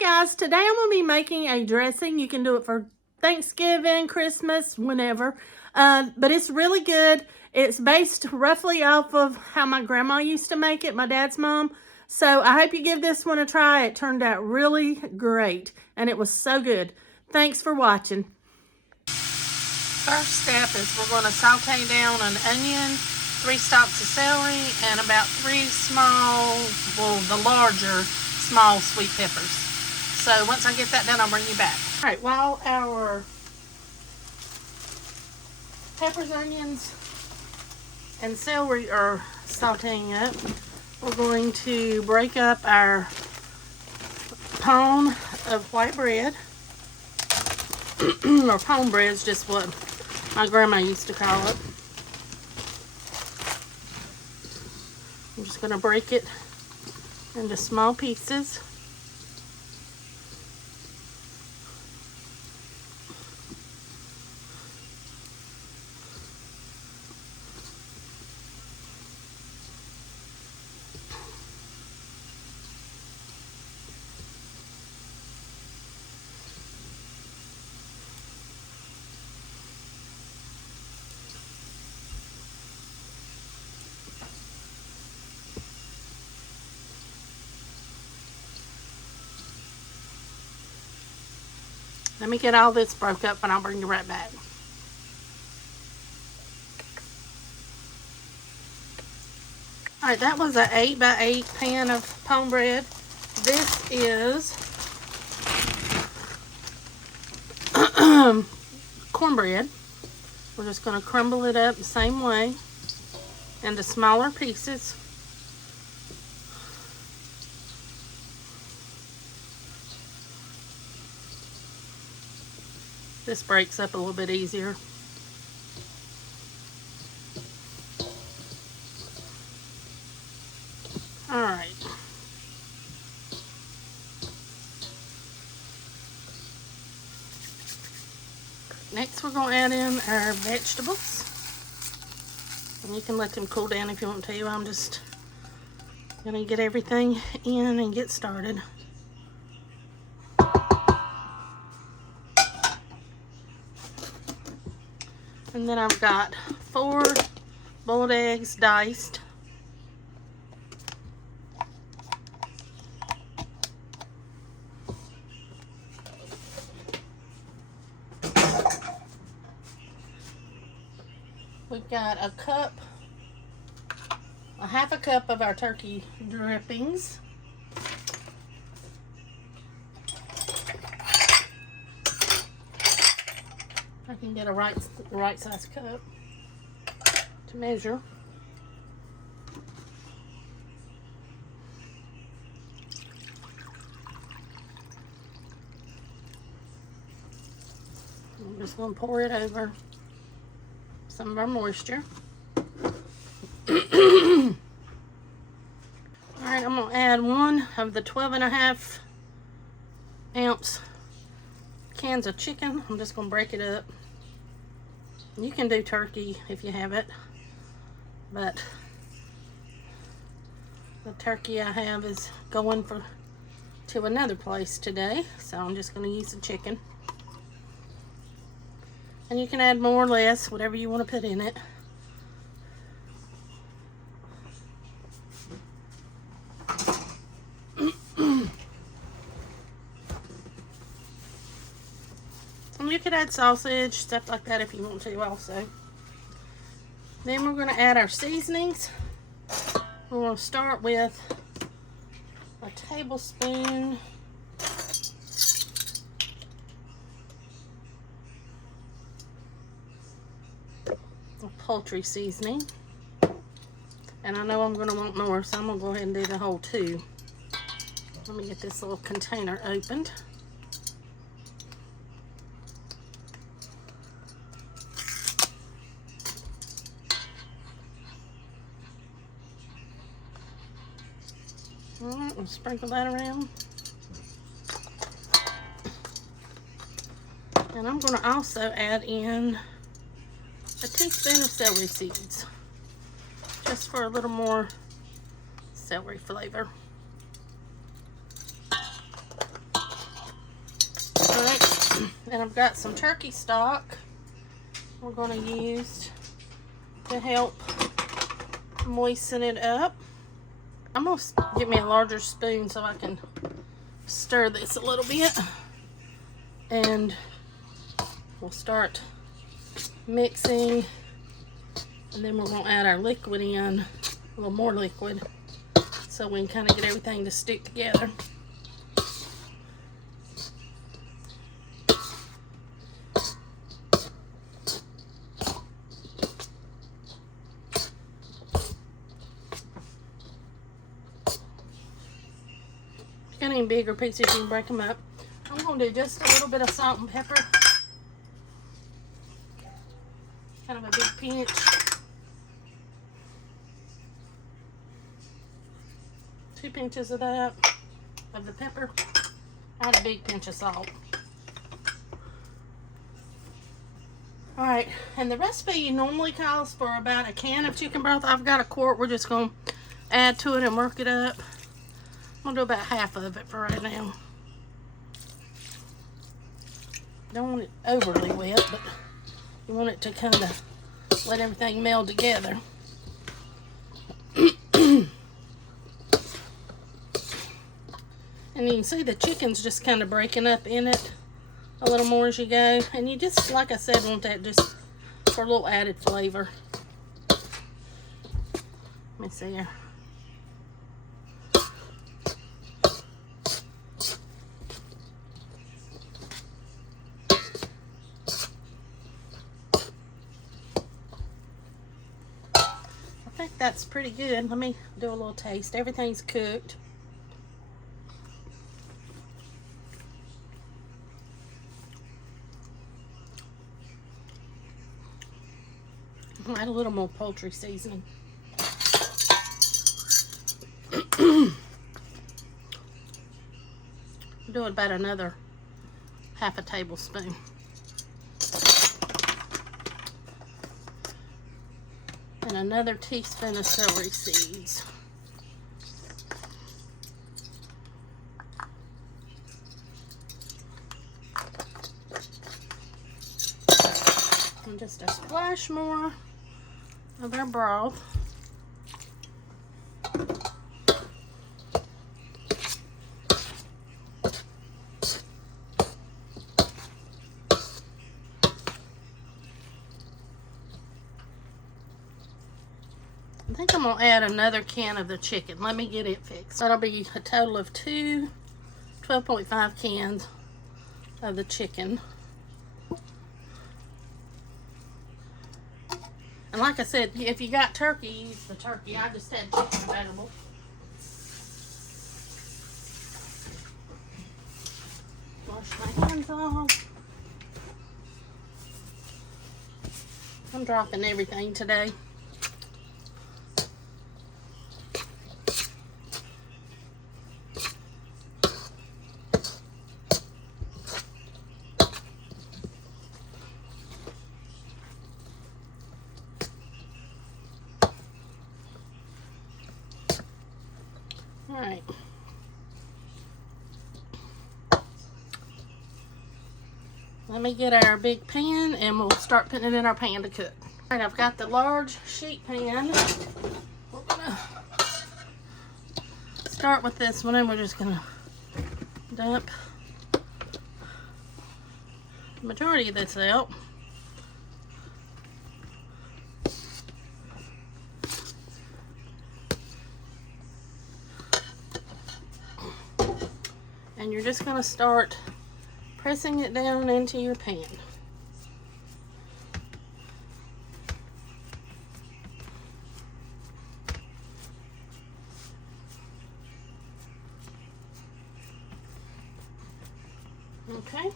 guys, today I'm going to be making a dressing. You can do it for Thanksgiving, Christmas, whenever. But it's really good. It's based roughly off of how my grandma used to make it, my dad's mom. So I hope you give this one a try. It turned out really great, and it was so good. Thanks for watching. First step is we're going to saute down an onion, 3 stalks of celery, and about 3 small, well, the larger small sweet peppers. So once I get that done, I'll bring you back. All right, while our peppers, onions, and celery are sauteing up, we're going to break up our pound of white bread. Or pone bread is just what my grandma used to call it. I'm just going to break it into small pieces. Let me get all this broke up and I'll bring you right back. Alright, that was an 8x8 pan of pone bread. This is cornbread. We're just going to crumble it up the same way into smaller pieces. This breaks up a little bit easier. All right. Next, we're going to add in our vegetables. And you can let them cool down if you want to. I'm just going to get everything in and get started. And then I've got 4 boiled eggs diced. We've got a half a cup of our turkey drippings. I can get a right size cup to measure. I'm just going to pour it over some of our moisture. Alright, I'm going to add 1 of the 12.5 ounce cans of chicken. I'm just going to break it up. You can do turkey if you have it, but the turkey I have is going to another place today, so I'm just going to use the chicken. And you can add more or less, whatever you want to put in it. You could add sausage, stuff like that if you want to also. Then we're going to add our seasonings. We're going to start with a tablespoon of poultry seasoning. And I know I'm going to want more, so I'm going to go ahead and do the whole 2. Let me get this little container opened. Alright, we'll sprinkle that around. And I'm going to also add in a teaspoon of celery seeds, just for a little more celery flavor. And I've got some turkey stock we're going to use to help moisten it up. I'm going to get me a larger spoon so I can stir this a little bit. And we'll start mixing. And then we're going to add our liquid in, a little more liquid, so we can kind of get everything to stick together. Got any bigger pieces, you can break them up. I'm going to do just a little bit of salt and pepper. Kind of a big pinch. Two pinches of that, of the pepper. Add a big pinch of salt. Alright, and the recipe normally calls for about a can of chicken broth. I've got a quart. We're just going to add to it and work it up. I'm going to do about half of it for right now. Don't want it overly wet, but you want it to kind of let everything meld together. And you can see the chicken's just kind of breaking up in it a little more as you go. And you just, like I said, want that just for a little added flavor. Let me see here. I think that's pretty good. Let me do a little taste. Everything's cooked. I'll add a little more poultry seasoning. Do about another half a tablespoon. And another teaspoon of celery seeds. And just a splash more of our broth. I think I'm gonna add another can of the chicken. Let me get it fixed. That'll be a total of 12.5 cans of the chicken. And like I said, if you got turkey, use the turkey. I just had chicken available. Wash my hands off. I'm dropping everything today. Alright. Let me get our big pan and we'll start putting it in our pan to cook. Alright, I've got the large sheet pan. We're gonna start with this one and we're just gonna dump the majority of this out. And you're just going to start pressing it down into your pan. Okay.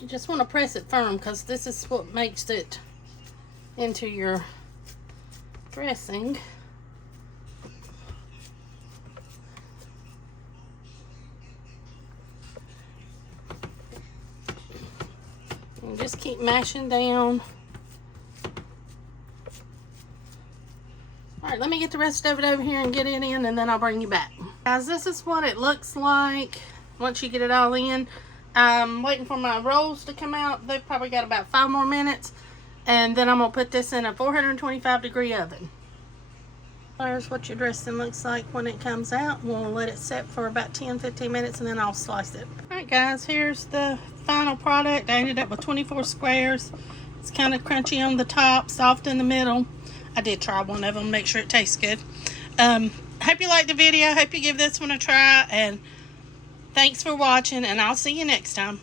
You just want to press it firm because this is what makes it into your dressing. just keep mashing down. All right, let me get the rest of it over here and get it in, and then I'll bring you back. Guys, this is what it looks like once you get it all in. I'm waiting for my rolls to come out. They've probably got about 5 more minutes, and then I'm gonna put this in a 425-degree oven. There's what your dressing looks like when it comes out. We'll let it set for about 10-15 minutes, and then I'll slice it. All right, guys, here's the final product. I ended up with 24 squares. It's kind of crunchy on the top, soft in the middle. I did try one of them, make sure it tastes good. Hope you liked the video. Hope you give this one a try, and thanks for watching, and I'll see you next time.